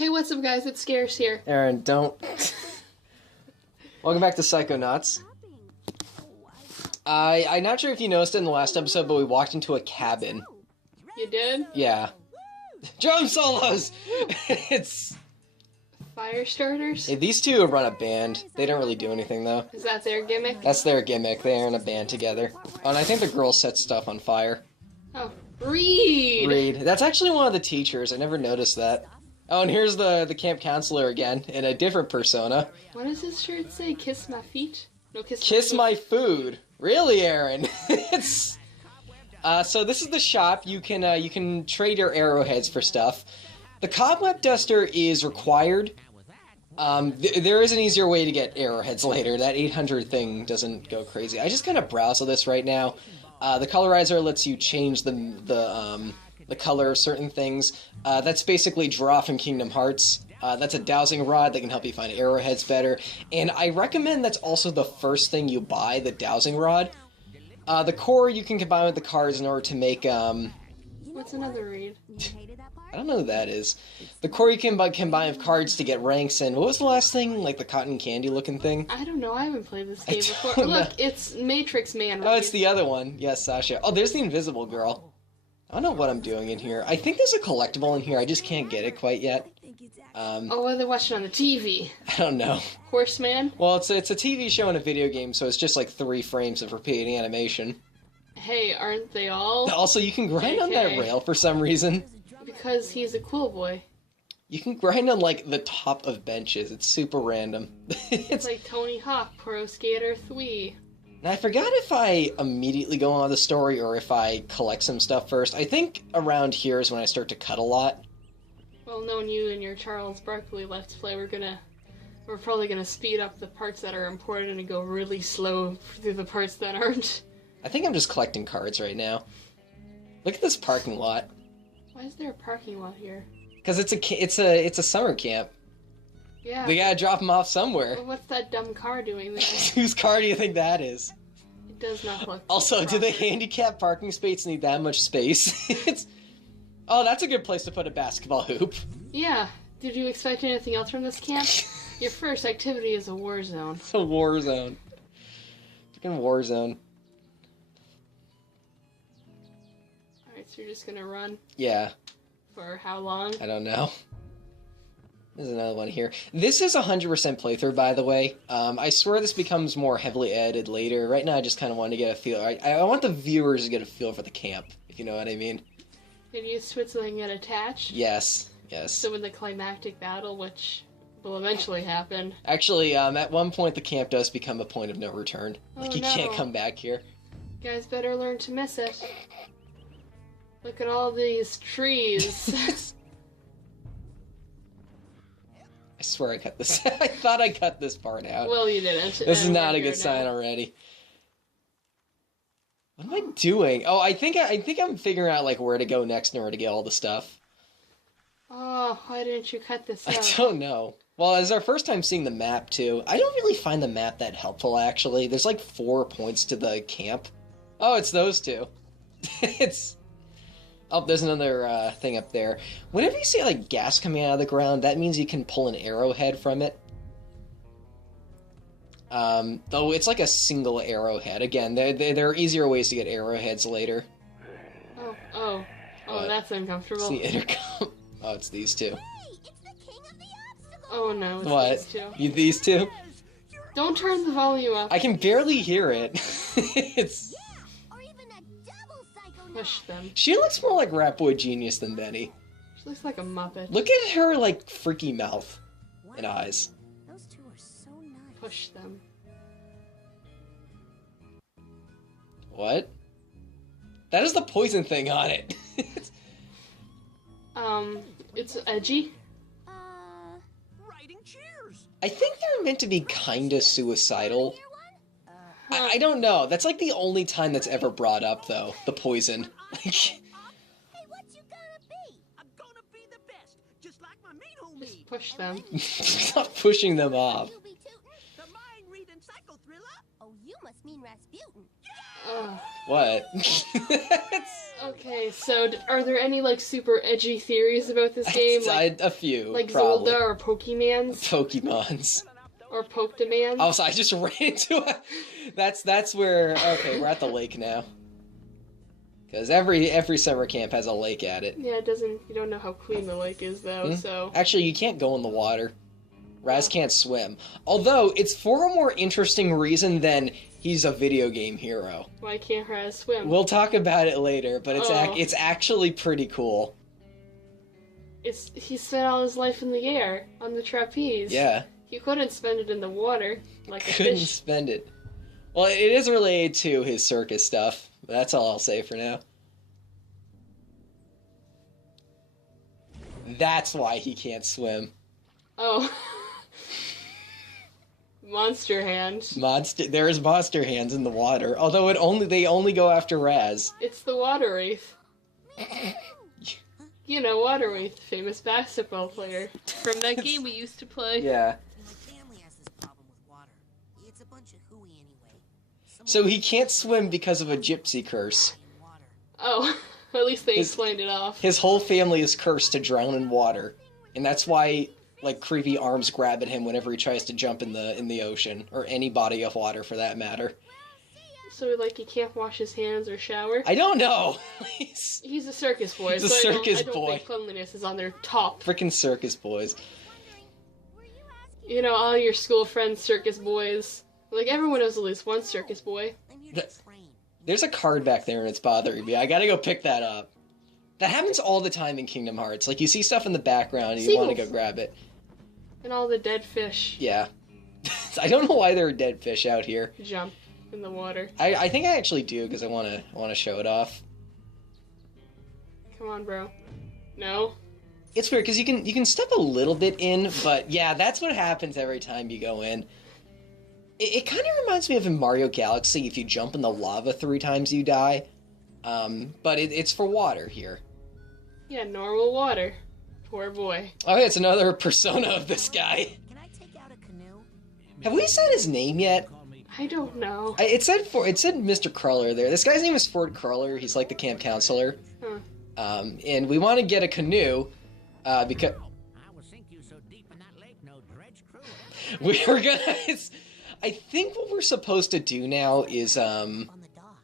Hey, what's up, guys? It's Scarce here. Aaron, don't. Welcome back to Psychonauts. I'm not sure if you noticed it in the last episode, but we walked into a cabin. You did? Yeah. Drum solos! It's... Fire starters? Hey, these two run a band. They don't really do anything, though. Is that their gimmick? That's their gimmick. They are in a band together. Oh, and I think the girls set stuff on fire. Oh, Reed! Reed. That's actually one of the teachers. I never noticed that. Oh, and here's the camp counselor again, in a different persona. What does his shirt say? Kiss my feet? No, kiss my food. Really, Aaron? It's... so this is the shop. You can trade your arrowheads for stuff. The cobweb duster is required. There is an easier way to get arrowheads later. That 800 thing doesn't go crazy. I just kind of browse all this right now. The colorizer lets you change the color of certain things. That's basically Draw from Kingdom Hearts. That's a dowsing rod that can help you find arrowheads better. And I recommend that's also the first thing you buy, the dowsing rod. The core you can combine with the cards in order to make, What's another Reed? I don't know who that is. The core you can combine with cards to get ranks in. What was the last thing? Like the cotton candy looking thing? I don't know. I haven't played this game before. Look, it's Matrix Man. Oh, it's the other one. Yes, Sasha. Oh, there's the invisible girl. I don't know what I'm doing in here. I think there's a collectible in here. I just can't get it quite yet. Oh, what are they watching on the TV? I don't know. Horseman? Well, it's a TV show and a video game, so it's just like 3 frames of repeating animation. Hey, aren't they all? Also, you can grind on that rail for some reason. Because he's a cool boy. You can grind on, like, the top of benches. It's super random. It's like Tony Hawk, Pro Skater 3. Now, I forgot if I immediately go on the story or if I collect some stuff first. I think around here is when I start to cut a lot. Well, knowing you and your Charles Barkley Let's Play, we're probably gonna speed up the parts that are important and go really slow through the parts that aren't. I think I'm just collecting cards right now. Look at this parking lot. Why is there a parking lot here? Because it's a summer camp. Yeah. We gotta drop them off somewhere. Well, what's that dumb car doing there? Whose car do you think that is? It does not look. Also, do the handicapped parking spaces need that much space? Oh, that's a good place to put a basketball hoop. Yeah. Did you expect anything else from this camp? Your first activity is a war zone. It's a war zone. Freaking war zone. Alright, so you're just gonna run? Yeah. For how long? I don't know. There's another one here. This is 100% playthrough, by the way. I swear this becomes more heavily edited later. Right now, I just kind of want to get a feel. I want the viewers to get a feel for the camp, if you know what I mean. Did you switch so they can get attached? Yes, yes. So in the climactic battle, which will eventually happen. Actually, at one point, the camp does become a point of no return. Like, you can't come back here. You guys better learn to miss it. Look at all these trees. I swear I cut this. I thought I cut this part out. Well, you didn't. This is not a good sign already. What am I doing? Oh, I think I'm figuring out like where to go next and where to get all the stuff. Oh, why didn't you cut this out? I don't know. Well, it's our first time seeing the map too. I don't really find the map that helpful actually. There's like 4 points to the camp. Oh, it's those two. It's... Oh, there's another thing up there. Whenever you see like gas coming out of the ground, that means you can pull an arrowhead from it. Though it's like a single arrowhead. Again, there are easier ways to get arrowheads later. Oh, that's uncomfortable. It's the intercom. Oh, it's these two. Oh no, it's what? these two. These two? Don't turn the volume up. I can barely hear it. It's... Push them. She looks more like Rat Boy Genius than Benny. She looks like a Muppet. Look at her, like, freaky mouth and eyes. Those two are so nice. Push them. What? That is the poison thing on it. It's edgy. Writing cheers. I think they're meant to be kinda suicidal. I don't know. That's like the only time that's ever brought up, though. The poison. Hey, what you gonna be? I'm gonna be the best, just like my main homie. Just push them. Stop pushing them off. The mind-reading psycho thriller. Oh, you must mean Rasputin. What? Okay, so are there any, like, super edgy theories about this game? Like, A few, like probably. Zelda or Pokemans? Pokemons. Or Pokemans? Oh, so I just ran into a... That's where... Okay, we're at the lake now. Because every summer camp has a lake at it. Yeah, it doesn't... You don't know how clean the lake is, though, so... Actually, you can't go in the water. Raz can't swim. Although, it's for a more interesting reason than he's a video game hero. Why can't Raz swim? We'll talk about it later, but it's actually pretty cool. He spent all his life in the air, on the trapeze. Yeah. He couldn't spend it in the water, like a Couldn't fish. spend it. Well, it is related to his circus stuff. But that's all I'll say for now. That's why he can't swim. Oh. Monster hand. There is monster hands in the water. Although they only go after Raz. It's the Water Wraith. You know, Water Wraith, famous basketball player. From that game we used to play. Yeah. My family has this problem with water. It's a bunch of hooey anyway. So he can't swim because of a gypsy curse. Water. Oh, at least they explained it off. His whole family is cursed to drown in water. And that's why, like, creepy arms grab at him whenever he tries to jump in the ocean. Or any body of water, for that matter. So, like, he can't wash his hands or shower? I don't know. He's a circus boy. He's a so circus I don't boy. think cleanliness is on their top. Frickin' circus boys. You know, all your school friends, circus boys. Like, everyone knows at least one circus boy. I'm here to train. There's a card back there and it's bothering me. I gotta go pick that up. That happens all the time in Kingdom Hearts. Like, you see stuff in the background and you want to go grab it. And all the dead fish Yeah. I don't know why there are dead fish out here. jump in the water. I think I actually do because I want to show it off. Come on, bro. No? It's weird because you can step a little bit in, but yeah, that's what happens every time you go in. It kind of reminds me of in Mario Galaxy. If you jump in the lava 3 times, you die. But it's for water here. Yeah, normal water. Poor boy. Oh, yeah, it's another persona of this guy. Can I take out a canoe? Have we said his name yet? I don't know. It said Mr. Cruller there. This guy's name is Ford Cruller. He's like the camp counselor. Huh. And we want to get a canoe because I will sink you so deep in that lake, no dredge crew. we're gonna. I think what we're supposed to do now is On the dock.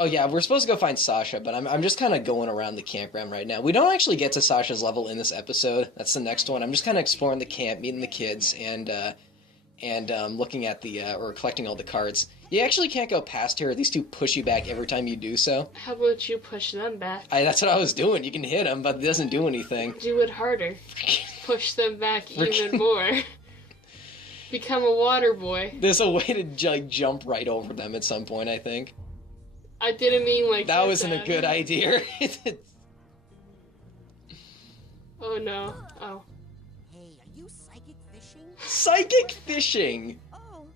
Oh yeah, we're supposed to go find Sasha, but I'm just kind of going around the campground right now. We don't actually get to Sasha's level in this episode. That's the next one. I'm just kind of exploring the camp, meeting the kids, and looking at or collecting all the cards. You actually can't go past here. These two push you back every time you do so. How about you push them back? That's what I was doing. You can hit them, but it doesn't do anything. Do it harder. Push them back even more. Become a water boy. There's a way to like jump right over them at some point, I think. I didn't mean like That wasn't a good idea. Oh no. Oh. Hey, are you psychic fishing? Psychic fishing! Oh.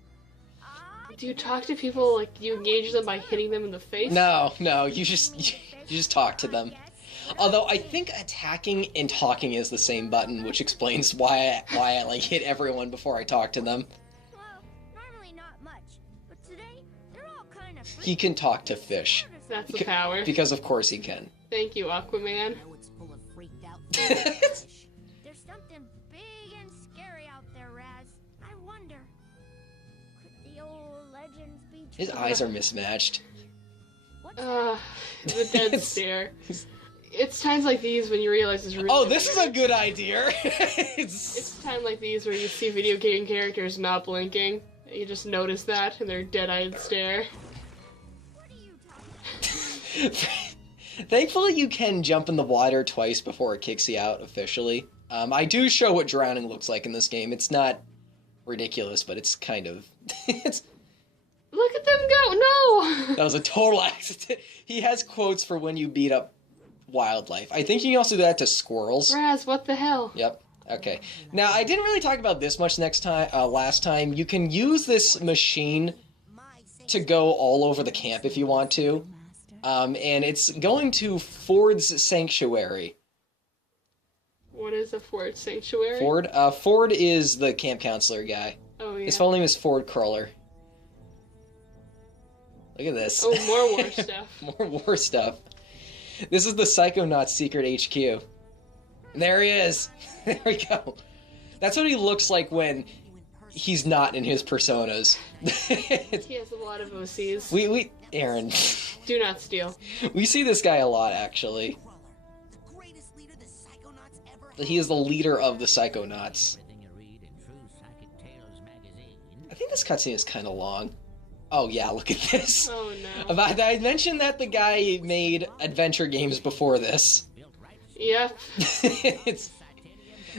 Do you talk to people like you engage them by hitting them in the face? No, you just talk to them. Although I think attacking and talking is the same button, which explains why I like hit everyone before I talk to them. Well, normally not much, but today they're all kind of He can talk to fish. That's the power. Because of course he can. Thank you, Aquaman. I know it's full of freaked out fish. There's something big and scary out there, Raz. I wonder, could the old legends be true? His eyes are mismatched. The dead stare. It's times like these when you realize it's really Oh, this is a good idea. It's times like these where you see video game characters not blinking. You just notice that in their dead-eyed stare. What are you talking about? Thankfully, you can jump in the water twice before it kicks you out officially. I do show what drowning looks like in this game. It's not ridiculous, but it's kind of... Look at them go! No! That was a total accident. He has quotes for when you beat up wildlife. I think you can also do that to squirrels. Raz, what the hell? Yep. Okay. Now, I didn't really talk about this much last time. You can use this machine to go all over the camp if you want to. And it's going to Ford's Sanctuary. What is a Ford Sanctuary? Ford is the camp counselor guy. Oh, yeah. His full name is Ford Cruller. Look at this. Oh, more war stuff. More war stuff. This is the Psychonauts secret HQ. There he is. There we go. That's what he looks like when he's not in his personas. He has a lot of OCs. Aaron. Do not steal. We see this guy a lot, actually. The greatest leader the Psychonauts ever He is the leader of the Psychonauts. Everything you read in True Psychic Tales magazine. I think this cutscene is kind of long. Oh yeah, look at this. Oh no. I mentioned that the guy made adventure games before this. Yep.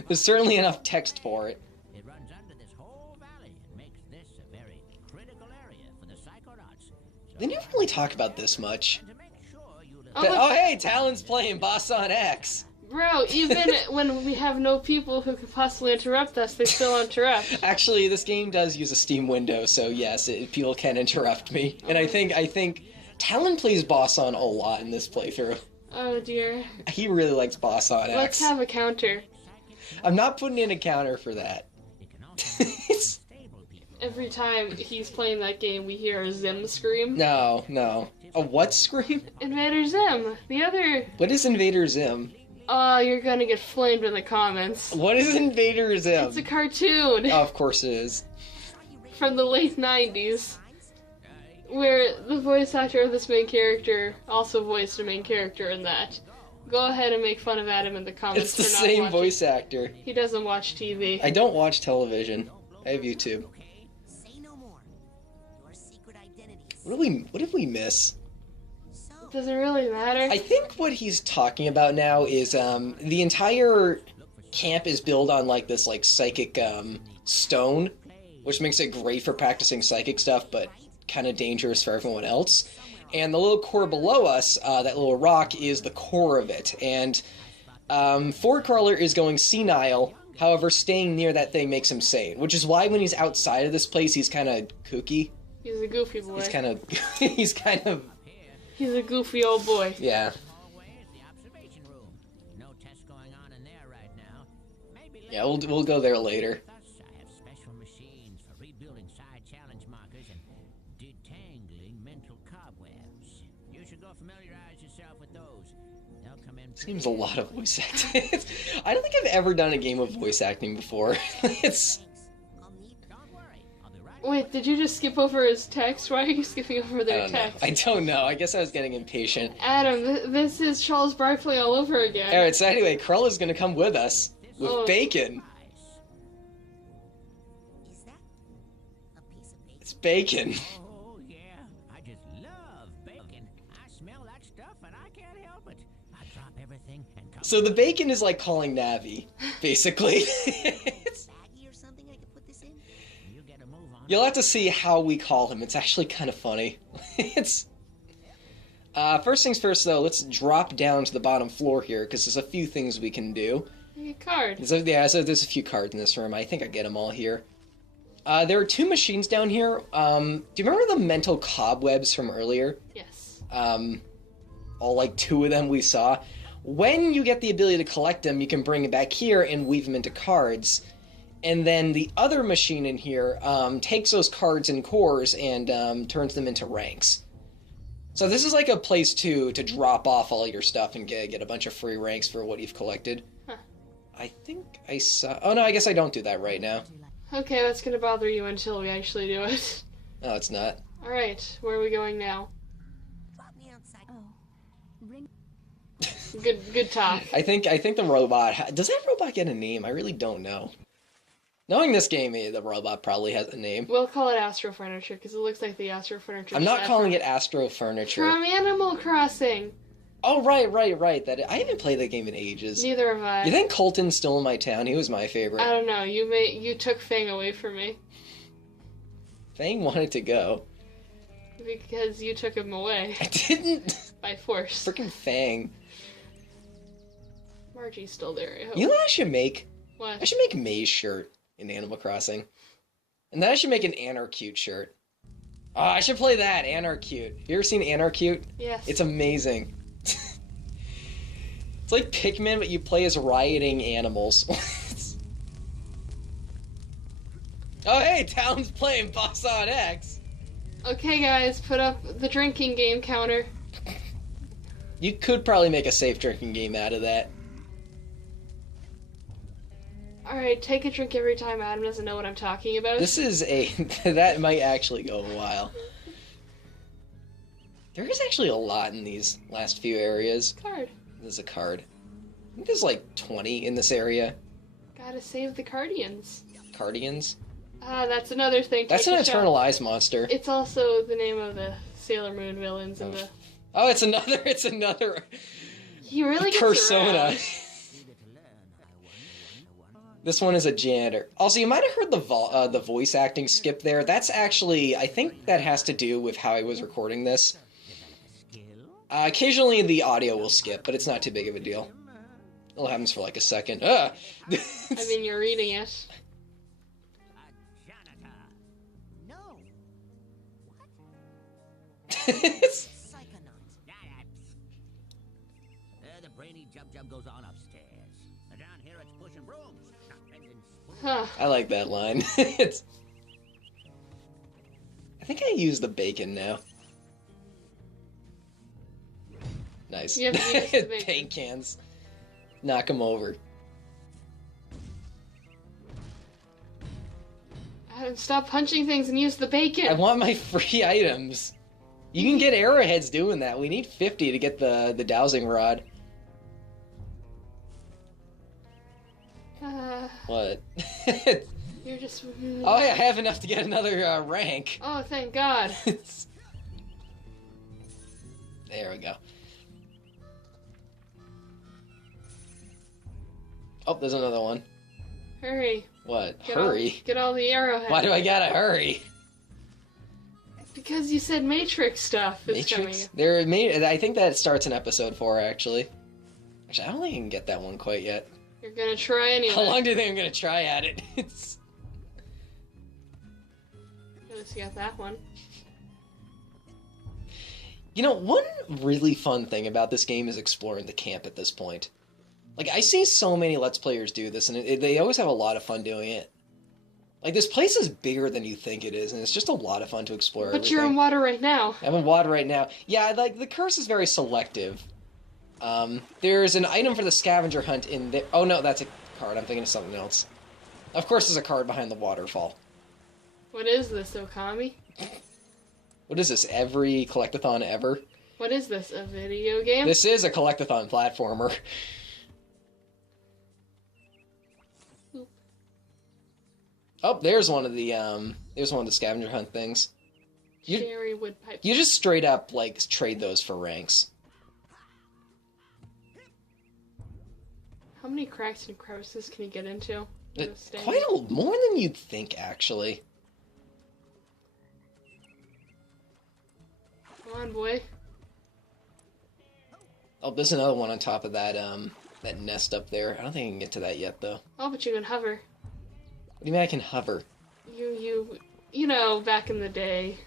There's certainly enough text for it. It runs under this whole valley and makes this a very critical area for the Psychonauts. So They didn't really talk about this much. to make sure you Oh, look. Oh hey, Talon's playing Boss on X. Bro, even when we have no people who could possibly interrupt us, they still interrupt. Actually, this game does use a Steam window, so yes, people can interrupt me. And I think Talon plays Boss on a lot in this playthrough. Oh dear. He really likes Boss on X. Let's have a counter. I'm not putting in a counter for that. it can also It's- stable people. Every time he's playing that game, we hear a Zim scream. no. A what scream? Invader Zim! The other... What is Invader Zim? Oh, you're gonna get flamed in the comments. What is Invader Zim? It's a cartoon Oh, of course it is. from the late 90s, where the voice actor of this main character also voiced a main character in that. Go ahead and make fun of Adam in the comments It's the for not same watching. voice actor. He doesn't watch TV. I don't watch television. I have YouTube. Okay, say no more. Your secret identities. What did we miss? So, Doesn't really matter. I think what he's talking about now is the entire camp is built on like this like psychic stone, which makes it great for practicing psychic stuff, but kind of dangerous for everyone else. And the little core below us, that little rock, is the core of it. And Ford Crawler is going senile. However, staying near that thing makes him sane, which is why when he's outside of this place, he's kind of kooky. He's a goofy boy. He's kind of, He's a goofy old boy. yeah. Hallway is the observation room. No tests going on in there right now. Maybe Yeah, we'll go there later. Thus, I have special machines for rebuilding side challenge markers and detangling mental cobwebs. You should go familiarize yourself with those. They'll come in. Seems a lot of voice acting. I don't think I've ever done a game of voice acting before. It's I'll need Don't worry, I'll be right. Wait, did you just skip over his text? Why are you skipping over I their don't know. text? I don't know. I guess I was getting impatient. Adam, this is Charles Barkley all over again. All right. So anyway, Krull is gonna come with us with Oh. bacon. Is that a piece of bacon? It's bacon. Oh yeah, I just love bacon. I smell that stuff and I can't help it. I drop everything and come. So the bacon is like calling Navi, basically. It's- Baggy or something I could put this in? You get a move on. You'll have to see how we call him. It's actually kind of funny. It's. First things first, though. Let's drop down to the bottom floor here because there's a few things we can do. Hey, card. So there's a few cards in this room. I think I get them all here. There are two machines down here. Do you remember the mental cobwebs from earlier? Yes. All like two of them we saw. When you get the ability to collect them, you can bring it back here and weave them into cards. And then the other machine in here takes those cards and cores and turns them into ranks. So this is like a place to drop off all your stuff and get a bunch of free ranks for what you've collected. Huh. I think I saw... Oh no, I guess I don't do that right now. Okay, that's gonna bother you until we actually do it. No, it's not. Alright, where are we going now? Drop me outside. Good talk. I think the robot... Does that robot get a name? I really don't know. Knowing this game, the robot probably has a name. We'll call it Astro Furniture, because it looks like the Astro Furniture. I'm not set calling from- it Astro Furniture. From Animal Crossing. Oh, right. That I haven't played that game in ages. Neither have I. You think Colton's still in my town? He was my I favorite. don't know. You took Fang away from me Fang wanted to go. because you took him away I didn't. by force. Freaking Fang. Margie's still there. I hope. You know what I should make? What? I should make May's shirt in Animal Crossing. And then I should make an Anarcute shirt. Oh, I should play that, Anarcute. You ever seen Anarcute? Yes. It's amazing. It's like Pikmin, but you play as rioting animals. Oh, hey, Talon's playing Boss on X. Okay, guys, put up the drinking game counter. You could probably make a safe drinking game out of that. Alright, take a drink every time Adam doesn't know what I'm talking about. This is a... that might actually go a while. There is actually a lot in these last few areas. Card. There's a card. I think there's like 20 in this area. Gotta save the Cardians. Cardians? Ah, that's another thing. That's Take an a shot. Eternal Eyes monster. It's also the name of the Sailor Moon villains in the... Oh, it's another He really gets persona. around. This one is a janitor. Also, you might have heard the voice acting skip there. That's actually, I think that has to do with how I was recording this. Occasionally the audio will skip, but it's not too big of a deal. It only happens for like a second. I mean, you're reading it. No. Psychonauts. The brainy jub goes on upstairs. Down here it's pushing brooms. Huh. I like that line. I think I use the bacon now. Nice. You have to use the bacon. Paint cans. Knock them over. Adam, stop punching things and use the bacon. I want my free items. You can get arrowheads doing that. We need 50 to get the dowsing rod. What? You're just... Oh, yeah, I have enough to get another rank. Oh, thank God. There we go. Oh, there's another one. Hurry. What? Get Hurry? Get all the arrowheads. Why do I gotta hurry? Because you said Matrix stuff is Matrix? coming. I think that starts in episode 4, actually. Actually, I don't think I can get that one quite yet. You're gonna try anyway. How long do you think I'm gonna try at it? It's... At least you got that one. You know, one really fun thing about this game is exploring the camp at this point. Like, I see so many Let's Players do this, and they always have a lot of fun doing it. Like, this place is bigger than you think it is, and it's just a lot of fun to explore But everything. you're in water right now. I'm in water right now. Yeah, like, the curse is very selective. There's an item for the scavenger hunt in there. Oh, no, that's a card. I'm thinking of something else. Of course, there's a card behind the waterfall. What is this, Okami? What is this? Every collectathon ever? What is this, a video game? This is a collectathon platformer. Oh, there's one of the scavenger hunt things. Cherry wood pipe. You just straight up, like, trade those for ranks. How many cracks and crevices can you get into? Quite more than you'd think, actually. Come on, boy. Oh, there's another one on top of that, that nest up there. I don't think I can get to that yet, though. Oh, but you can hover. What do you mean I can hover? You know, back in the day,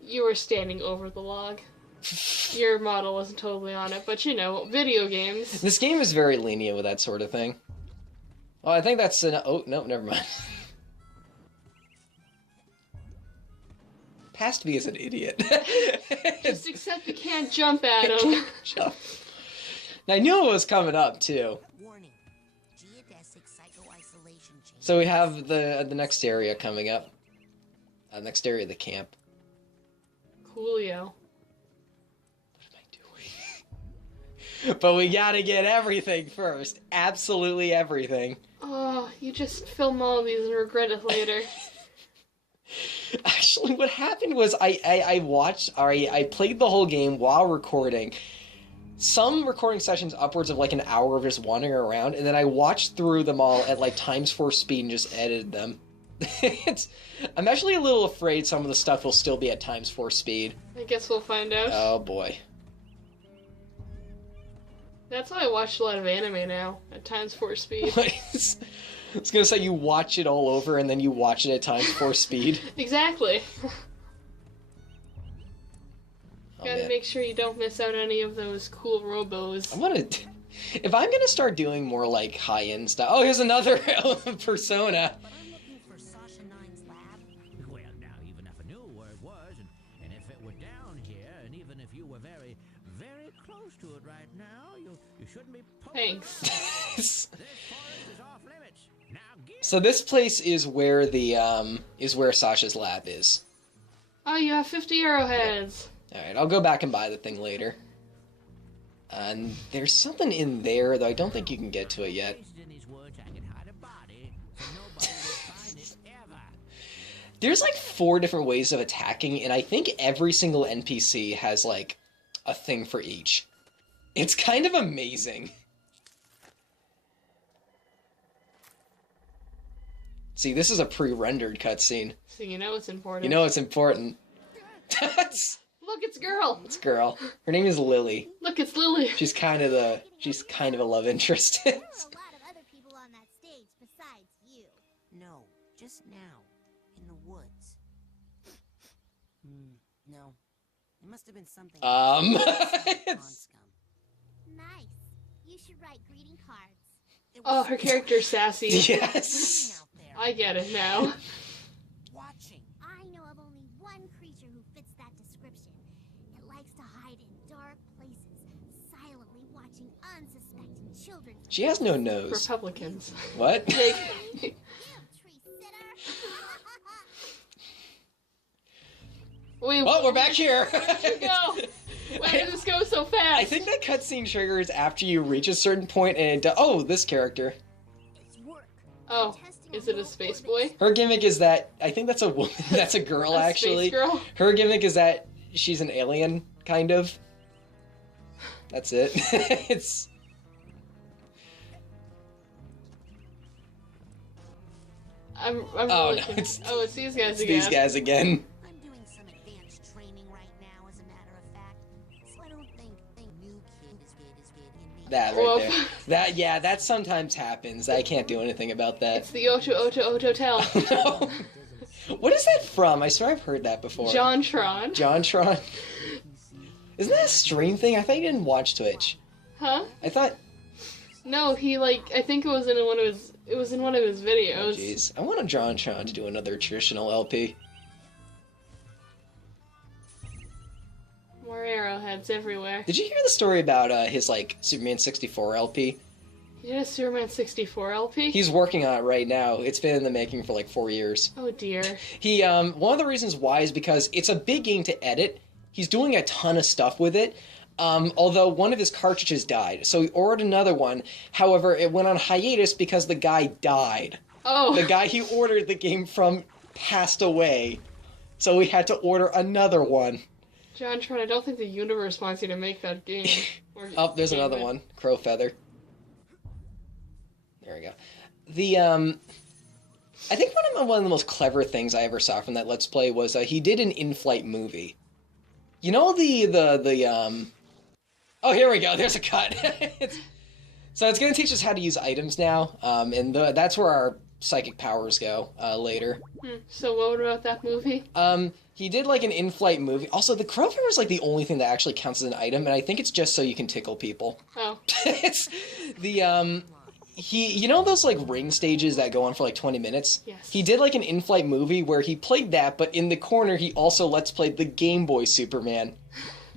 you were standing over the log. Your model wasn't totally on it, but you know, video games. This game is very lenient with that sort of thing. Oh, I think that's an... Oh, no, never mind. Past me is an idiot. Just accept you can't jump at him. Jump. I knew it was coming up, too. Warning. Geodesic psycho-isolation change. So we have the next area coming up. Next area of the camp. Coolio. What am I doing? But we gotta get everything first. Absolutely everything. Oh, you just film all these and regret it later. Actually, what happened was I played the whole game while recording. Some recording sessions upwards of like an hour of just wandering around, and then I watched through them all at like ×4 speed and just edited them. I'm actually a little afraid some of the stuff will still be at ×4 speed. I guess we'll find out. Oh boy. That's why I watch a lot of anime now, at ×4 speed. I was gonna say you watch it all over and then you watch it at ×4 speed. Exactly. Oh, Gotta man. make sure you don't miss out any of those cool robos. If I'm gonna start doing more like high-end stuff. Oh, here's another Persona. But I'm looking for Sasha Nine's lab. Well, now, even if I knew where it was, and shouldn't be Thanks. This forest is off limits. Now get So this place is where where Sasha's lab is. Oh, you have 50 arrowheads. Alright, I'll go back and buy the thing later. And there's something in there, though I don't think you can get to it yet. places in these woods I can hide a body, so nobody will find it ever. There's like 4 different ways of attacking, and I think every single NPC has like a thing for each. It's kind of amazing. See, this is a pre-rendered cutscene. So you know it's important. You know it's important. That's Look, it's girl. this girl. Her name is Lily. Look, it's Lily. She's kind of a love interest. There are a lot of other people on that stage besides you. No, just now, in the woods. No, it must have been something. Nice. You should write greeting cards. Oh, her character's sassy. Yes. I get it now. Watching. I know of only one creature who fits that description. It likes to hide in dark places, silently watching unsuspecting children. She has no nose. Republicans. What? Jake. You, tree sitter. Wait, Oh, we're back here. where'd you go? Why did this go so fast? I think that cutscene triggers after you reach a certain point, and oh, this character. It's work. Oh, is it a space boy? Her gimmick is that I think that's a woman. That's a girl, A actually. space girl? Her gimmick is that she's an alien, kind of. That's it. It's. I'm Oh, really no, confused. it's- Oh, it's these guys It's again. these guys again. I'm doing some advanced training right now, as a matter of fact. So I don't think new kid is in me. That right Whoop. there. That yeah, that sometimes happens. I can't do anything about that. It's the Oto Tell. No. What is that from? I swear I've heard that before. JonTron. JonTron. Isn't that a stream thing? I thought you didn't watch Twitch. Huh? I thought. No, I think it was in one of his Oh, videos. jeez. I want a JonTron to do another traditional LP. More arrowheads everywhere. Did you hear the story about his like Superman 64 LP? You did a Superman 64 LP? He's working on it right now. It's been in the making for like 4 years. Oh dear. He one of the reasons why is because it's a big game to edit. He's doing a ton of stuff with it. Although one of his cartridges died, so he ordered another one. However, it went on hiatus because the guy died. Oh. The guy he ordered the game from passed away, so we had to order another one. JonTron, I don't think the universe wants you to make that game. Or Oh, there's game another it. one. Crow Feather. There we go. The I think one of the most clever things I ever saw from that Let's Play was he did an in-flight movie. You know the Oh, here we go. There's a cut. So it's going to teach us how to use items now, and that's where our psychic powers go later. So what about that movie? He did like an in-flight movie. Also, the Crow Feather is like the only thing that actually counts as an item, and I think it's just so you can tickle people. Oh. It's the you know those like ring stages that go on for like 20 minutes? Yes. He did like an in-flight movie where he played that, but in the corner he also Let's Played the Game Boy Superman.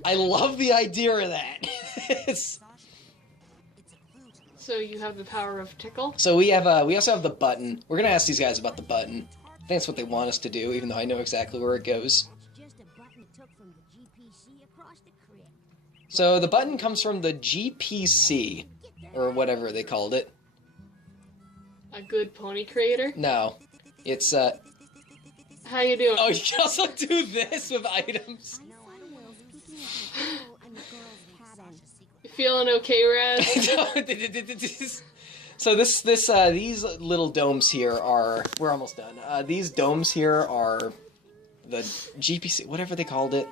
I love the idea of that. It's- So you have the power of tickle? So we also have the button. We're gonna ask these guys about the button. I think that's what they want us to do, even though I know exactly where it goes. It's just a button took from the GPC across the crib. So the button comes from the GPC, or whatever they called it. A good pony creator? No, it's How you doing? Oh, you can also do this with items. No, I will. Speaking of the girl and the girl's cabin. You feeling okay, Raz? So these little domes here are, we're almost done. These domes here are the GPC, whatever they called it.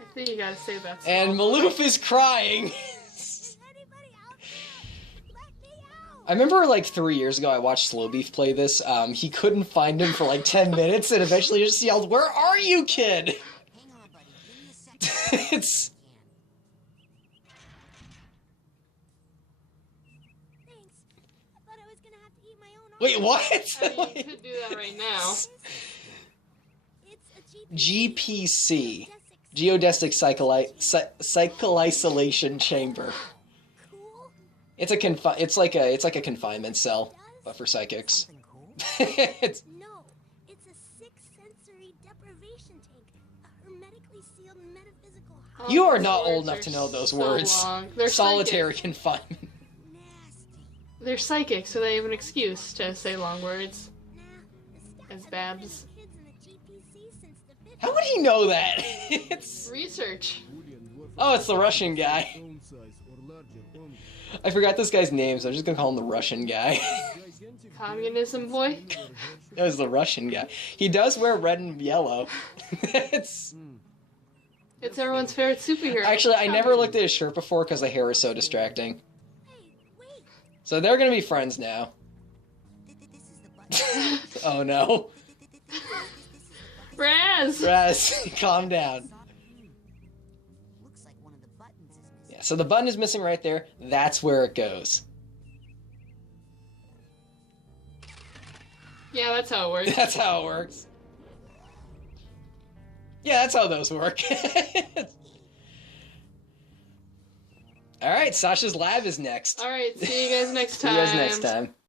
I think you gotta say that. And Maloof is crying. Anybody out there? Let me out! I remember like 3 years ago I watched Slowbeef play this. He couldn't find him for like 10 minutes and eventually just yelled, "Where are you, kid?" Hang on, buddy. Give me a second. It's... Thanks. I thought I was gonna have to eat my own Wait, arm. what? I mean, you could do that right now. It's a GPC. Geodesic Cycle Isolation Chamber. Cool. It's like a confinement cell, but for psychics. Something cool? It's No, it's a six-sensory deprivation tank. A hermetically sealed metaphysical Oh, You are those not old words enough are to know those so words. long. They're Solitary psychic. confinement. Nasty. They're psychic, so they have an excuse to say long words. Nah, the As scouts Babs. have been kids in the GPC since the 50s. How would he know that? It's Research. it's the Russian guy. I forgot this guy's name, so I'm just gonna call him the Russian guy. Communism boy. It was the Russian guy. He does wear red and yellow. It's It's everyone's favorite superhero. actually I never looked at his shirt before because the hair is so distracting. Hey, wait. So they're gonna be friends now. This is the button. Oh no. Raz! Raz, calm down. Looks like one of the buttons is missing. Yeah, so the button is missing right there. That's where it goes. Yeah, that's how it works. That's how it works. Yeah, that's how those work. Alright, Sasha's lab is next. Alright, see you guys next See time. you guys next time.